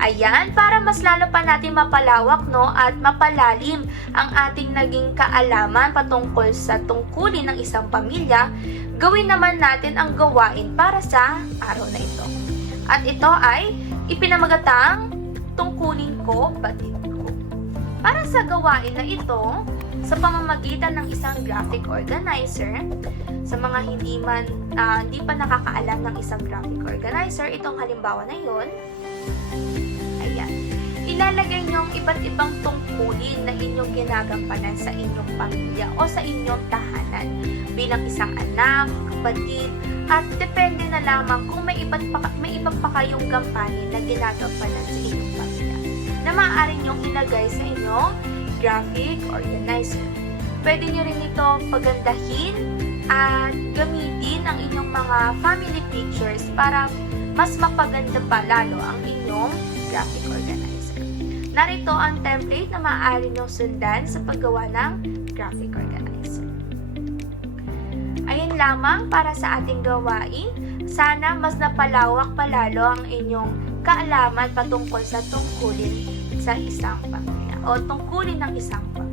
Ayan, para mas lalo pa natin mapalawak at mapalalim ang ating naging kaalaman patungkol sa tungkulin ng isang pamilya, gawin naman natin ang gawain para sa araw na ito. At ito ay ipinamagatang tungkulin ko, batid ko. Para sa gawain na ito, sa pamamagitan ng isang graphic organizer, sa mga hindi pa nakakaalam ng isang graphic organizer, itong halimbawa na yun, ayan, ilalagay nyo ang iba't ibang tungkulin na inyong ginagampanan sa inyong pamilya o sa inyong tahanan bilang isang anak, kapatid, at depende na lamang kung may iba pa kayong gampanin na ginagampanan sa inyong pamilya na maaari nyong ilagay sa inyong graphic organizer. Pwede nyo rin ito pagandahin at gamitin ang inyong mga family pictures para mas mapaganda pa lalo ang inyong graphic organizer. Narito ang template na maaari nyong sundan sa paggawa ng graphic organizer. Ayun lamang para sa ating gawain. Sana mas napalawak palalo ang inyong kaalaman patungkol sa tungkulin sa isang pamilya o tungkulin ng isang pamilya.